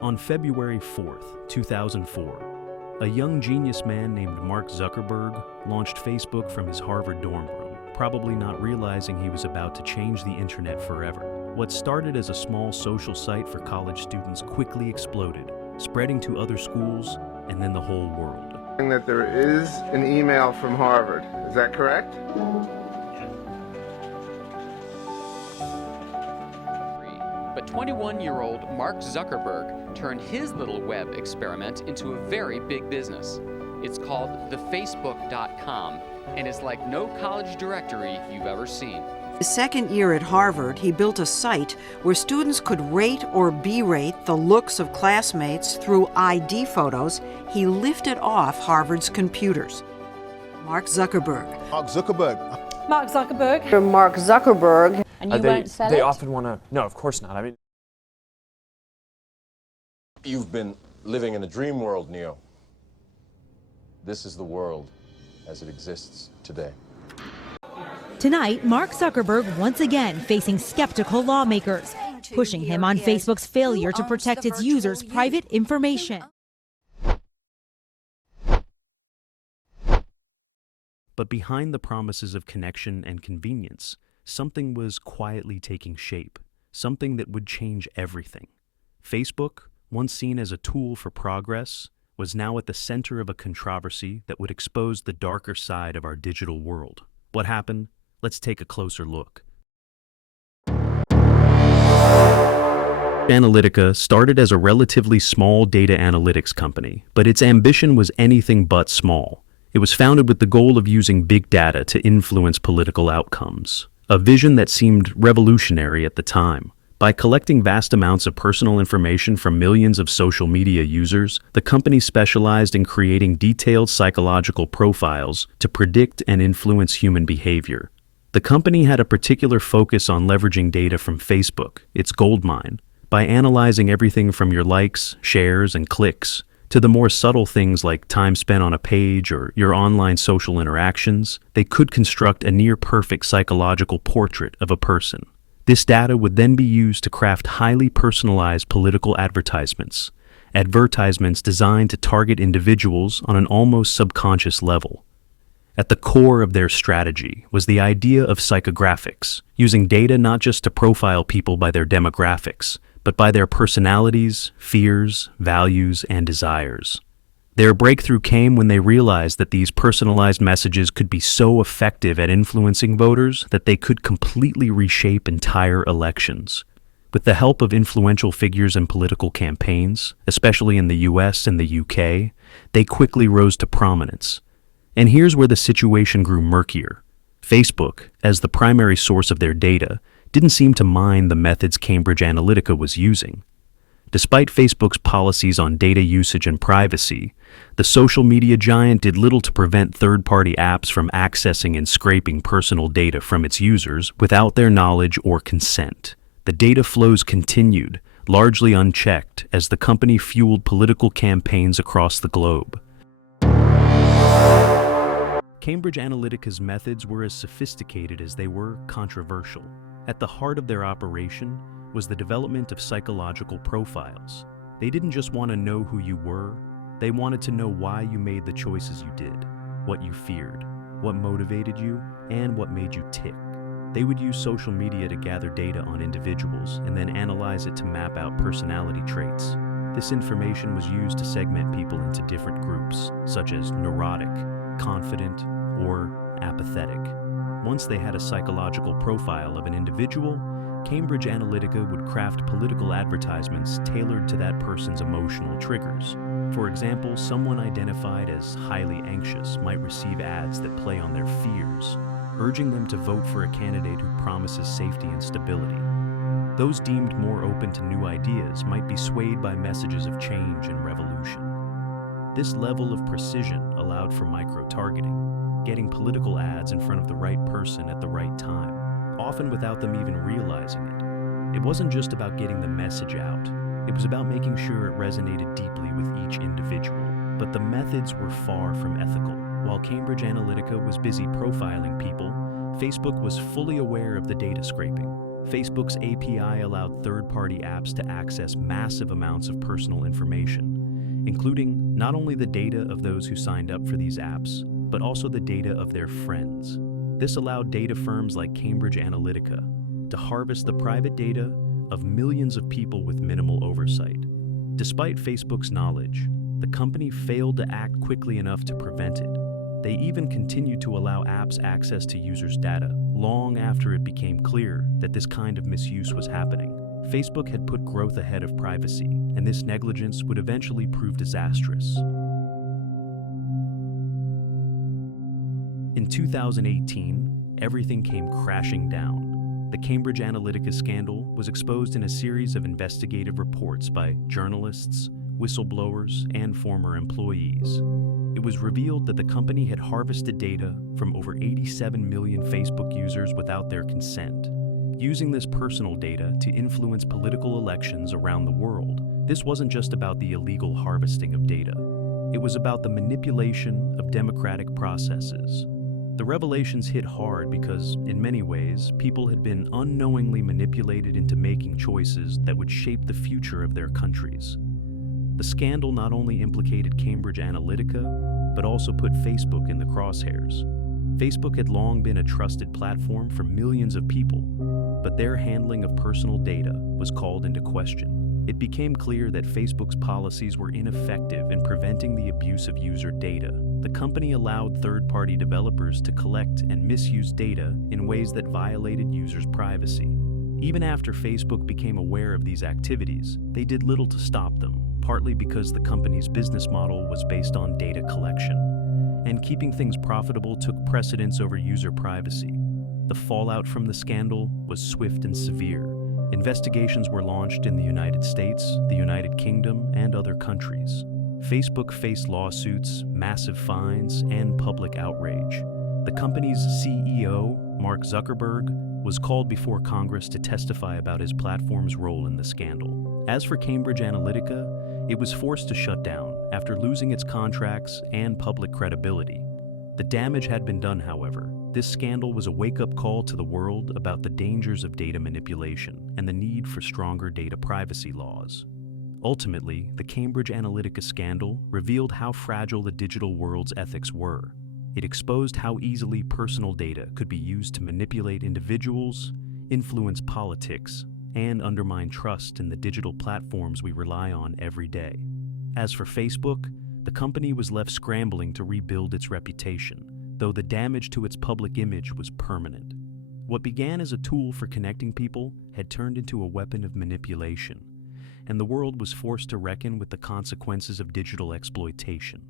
On February 4th, 2004, a young genius man named Mark Zuckerberg launched Facebook from his Harvard dorm room, probably not realizing he was about to change the internet forever. What started as a small social site for college students quickly exploded, spreading to other schools and then the whole world. That there is an email from Harvard. Is that correct? But 21-year-old Mark Zuckerberg turned his little web experiment into a very big business. It's called thefacebook.com and is like no college directory you've ever seen. His second year at Harvard, he built a site where students could rate or berate the looks of classmates through ID photos he lifted off Harvard's computers. Mark Zuckerberg. Mark Zuckerberg. Mark Zuckerberg. You're Mark Zuckerberg. And you won't sell it? They often want to... No, of course not. I mean... You've been living in a dream world, Neo. This is the world as it exists today. Tonight, Mark Zuckerberg once again facing skeptical lawmakers, pushing him on Facebook's failure to protect its users' private information. But behind the promises of connection and convenience, something was quietly taking shape, something that would change everything. Facebook, once seen as a tool for progress, was now at the center of a controversy that would expose the darker side of our digital world. What happened? Let's take a closer look. Analytica started as a relatively small data analytics company, but its ambition was anything but small. It was founded with the goal of using big data to influence political outcomes, a vision that seemed revolutionary at the time. By collecting vast amounts of personal information from millions of social media users, the company specialized in creating detailed psychological profiles to predict and influence human behavior. The company had a particular focus on leveraging data from Facebook, its goldmine. By analyzing everything from your likes, shares, and clicks, to the more subtle things like time spent on a page or your online social interactions, they could construct a near-perfect psychological portrait of a person. This data would then be used to craft highly personalized political advertisements designed to target individuals on an almost subconscious level. At the core of their strategy was the idea of psychographics, using data not just to profile people by their demographics, but by their personalities, fears, values, and desires. Their breakthrough came when they realized that these personalized messages could be so effective at influencing voters that they could completely reshape entire elections. With the help of influential figures in political campaigns, especially in the US and the UK, they quickly rose to prominence. And here's where the situation grew murkier. Facebook, as the primary source of their data, didn't seem to mind the methods Cambridge Analytica was using. Despite Facebook's policies on data usage and privacy, the social media giant did little to prevent third-party apps from accessing and scraping personal data from its users without their knowledge or consent. The data flows continued, largely unchecked, as the company fueled political campaigns across the globe. Cambridge Analytica's methods were as sophisticated as they were controversial. At the heart of their operation was the development of psychological profiles. They didn't just want to know who you were, they wanted to know why you made the choices you did, what you feared, what motivated you, and what made you tick. They would use social media to gather data on individuals and then analyze it to map out personality traits. This information was used to segment people into different groups, such as neurotic, confident, or apathetic. Once they had a psychological profile of an individual, Cambridge Analytica would craft political advertisements tailored to that person's emotional triggers. For example, someone identified as highly anxious might receive ads that play on their fears, urging them to vote for a candidate who promises safety and stability. Those deemed more open to new ideas might be swayed by messages of change and revolution. This level of precision allowed for micro-targeting, getting political ads in front of the right person at the right time, often without them even realizing it. It wasn't just about getting the message out, it was about making sure it resonated deeply with each individual. But the methods were far from ethical. While Cambridge Analytica was busy profiling people, Facebook was fully aware of the data scraping. Facebook's API allowed third-party apps to access massive amounts of personal information, including not only the data of those who signed up for these apps, but also the data of their friends. This allowed data firms like Cambridge Analytica to harvest the private data of millions of people with minimal oversight. Despite Facebook's knowledge, the company failed to act quickly enough to prevent it. They even continued to allow apps access to users' data long after it became clear that this kind of misuse was happening. Facebook had put growth ahead of privacy, and this negligence would eventually prove disastrous. In 2018, everything came crashing down. The Cambridge Analytica scandal was exposed in a series of investigative reports by journalists, whistleblowers, and former employees. It was revealed that the company had harvested data from over 87 million Facebook users without their consent, using this personal data to influence political elections around the world. This wasn't just about the illegal harvesting of data. It was about the manipulation of democratic processes. The revelations hit hard because, in many ways, people had been unknowingly manipulated into making choices that would shape the future of their countries. The scandal not only implicated Cambridge Analytica, but also put Facebook in the crosshairs. Facebook had long been a trusted platform for millions of people, but their handling of personal data was called into question. It became clear that Facebook's policies were ineffective in preventing the abuse of user data. The company allowed third-party developers to collect and misuse data in ways that violated users' privacy. Even after Facebook became aware of these activities, they did little to stop them, partly because the company's business model was based on data collection, and keeping things profitable took precedence over user privacy. The fallout from the scandal was swift and severe. Investigations were launched in the United States, the United Kingdom, and other countries. Facebook faced lawsuits, massive fines, and public outrage. The company's CEO, Mark Zuckerberg, was called before Congress to testify about his platform's role in the scandal. As for Cambridge Analytica, it was forced to shut down after losing its contracts and public credibility. The damage had been done, however. This scandal was a wake-up call to the world about the dangers of data manipulation and the need for stronger data privacy laws. Ultimately, the Cambridge Analytica scandal revealed how fragile the digital world's ethics were. It exposed how easily personal data could be used to manipulate individuals, influence politics, and undermine trust in the digital platforms we rely on every day. As for Facebook, the company was left scrambling to rebuild its reputation, though the damage to its public image was permanent. What began as a tool for connecting people had turned into a weapon of manipulation, and the world was forced to reckon with the consequences of digital exploitation.